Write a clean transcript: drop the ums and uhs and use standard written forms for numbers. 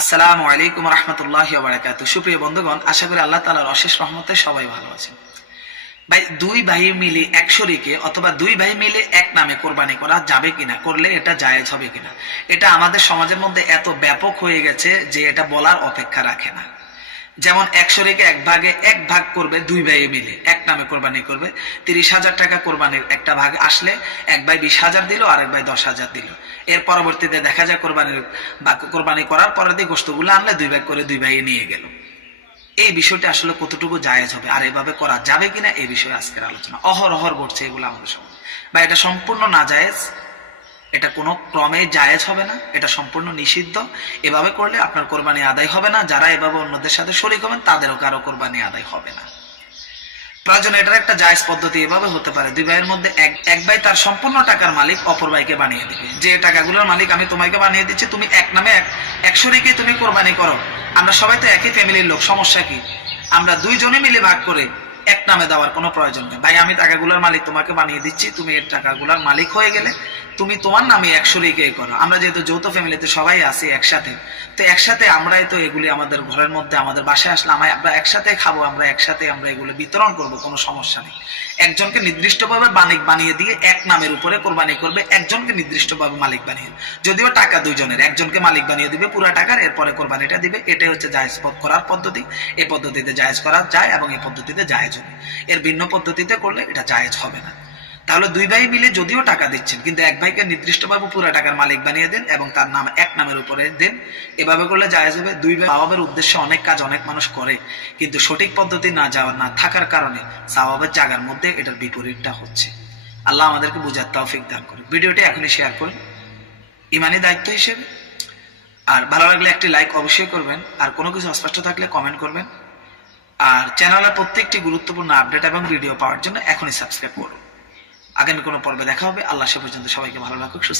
আসসালামু আলাইকুম রহমতুল্লাহি ওয়া বারাকাতুহু। সুপ্রিয় বন্ধুগণ, আশা করি আল্লাহ তাআলার অশেষ রহমতে সবাই ভালো আছেন। ভাই, দুই ভাই মিলে এক শরীকে অথবা দুই ভাই মিলে এক নামে কোরবানি করা যাবে কিনা, করলে এটা জায়েজ হবে কিনা, এটা আমাদের সমাজের মধ্যে এত ব্যাপক হয়ে গেছে যে এটা বলার অপেক্ষা রাখে না। যেমন এক শরীকে এক ভাগ করবে, দুই ভাই মিলে এক নামে কোরবানি করবে। 30,000 টাকা কোরবানির একটা ভাগ আসলে এক ভাই 20,000 দিল, আরেক ভাই 10,000 দিল। এর পরবর্তীতে দেখা যায় কোরবানি করার পরের দিকে গোশতগুলো আনলে দুই ভাগ করে দুই ভাই নিয়ে গেল। এই বিষয়টা আসলে কতটুকু জায়েজ হবে আর এভাবে করা যাবে কিনা, এই বিষয়ে আজকের আলোচনা। অহরহ ঘটছে এগুলো আমাদের সমাজে। বা এটা সম্পূর্ণ না জায়েজ, এটা কোনো ক্রমে জায়েজ হবে না, এটা সম্পূর্ণ নিষিদ্ধ। এভাবে করলে আপনার কোরবানি আদায় হবে না, যারা এভাবে অন্যদের সাথে শরীক হবেন তাদেরও কারো কোরবানি আদায় হবে না। প্রয়োজন এটার একটা জায়েজ পদ্ধতি এভাবে হতে পারে, দুই ভাইয়ের মধ্যে এক ভাই তার সম্পূর্ণ টাকার মালিক অপর ভাইকে বানিয়ে দিবে, যে টাকাগুলোর মালিক আমি তোমাকে বানিয়ে দিচ্ছি, তুমি এক নামে এক শরীকে তুমি কোরবানি করো। আমরা সবাই তো একই ফ্যামিলির লোক, সমস্যা কি? আমরা দুইজনে মিলে ভাগ করে এক নামে দেওয়ার কোনো প্রয়োজন নেই। ভাই, আমি টাকাগুলোর মালিক তোমাকে বানিয়ে দিচ্ছি, তুমি এর টাকাগুলোর মালিক হয়ে গেলে তুমি তোমার নামে এক শরীকেই করো। আমরা যেহেতু যৌথ ফ্যামিলিতে সবাই আছি একসাথে, তো একসাথে আমরাই তো এগুলি আমাদের ঘরের মধ্যে আমাদের বাসায় আসলে আমরা একসাথে খাবো, আমরা একসাথে আমরা এগুলো বিতরণ করবো, কোনো সমস্যা নেই। একজনকে নির্দিষ্টভাবে মালিক বানিয়ে দিয়ে এক নামের উপরে কোরবানি করবে, একজনকে নির্দিষ্টভাবে মালিক বানিয়ে, যদিও টাকা দুইজনের, একজনকে মালিক বানিয়ে দিবে পুরা টাকার, এরপরে কোরবানিটা দিবে। এটাই হচ্ছে জায়েজ করার পদ্ধতি। এই পদ্ধতিতে জায়েজ করা যায় এবং এই পদ্ধতিতে জায়েজ হবে। এর ভিন্ন পদ্ধতিতে করলে এটা জায়েজ হবে না। তাহলে দুই ভাই মিলে যদিও টাকা দিচ্ছেন, কিন্তু এক ভাইকে নির্দিষ্টভাবে পুরো টাকার মালিক বানিয়ে দেন এবং তার নাম এক নামের উপরে দেন। এভাবে করলে জায়েজ হবে। দুই ভাই সওয়াবের উদ্দেশ্যে অনেক কাজ অনেক মানুষ করে, কিন্তু সঠিক পদ্ধতি না থাকার কারণে সওয়াবের জায়গার মধ্যে এটার বিপরীতটা হচ্ছে। আল্লাহ আমাদেরকে বুঝার তৌফিক দান করুন। ভিডিওটি এখনই শেয়ার করুন ইমানি দায়িত্ব হিসেবে। আর ভালো লাগলে একটি লাইক অবশ্যই করবেন। আর কোনো কিছু অস্পষ্ট থাকলে কমেন্ট করবেন। আর চ্যানেলের প্রত্যেকটি গুরুত্বপূর্ণ আপডেট এবং ভিডিও পাওয়ার জন্য এখনই সাবস্ক্রাইব করুন। আগামী কোনো পর্বে দেখা হবে। আল্লাহ সে পর্যন্ত সবাইকে ভালো রাখুক, সুস্থ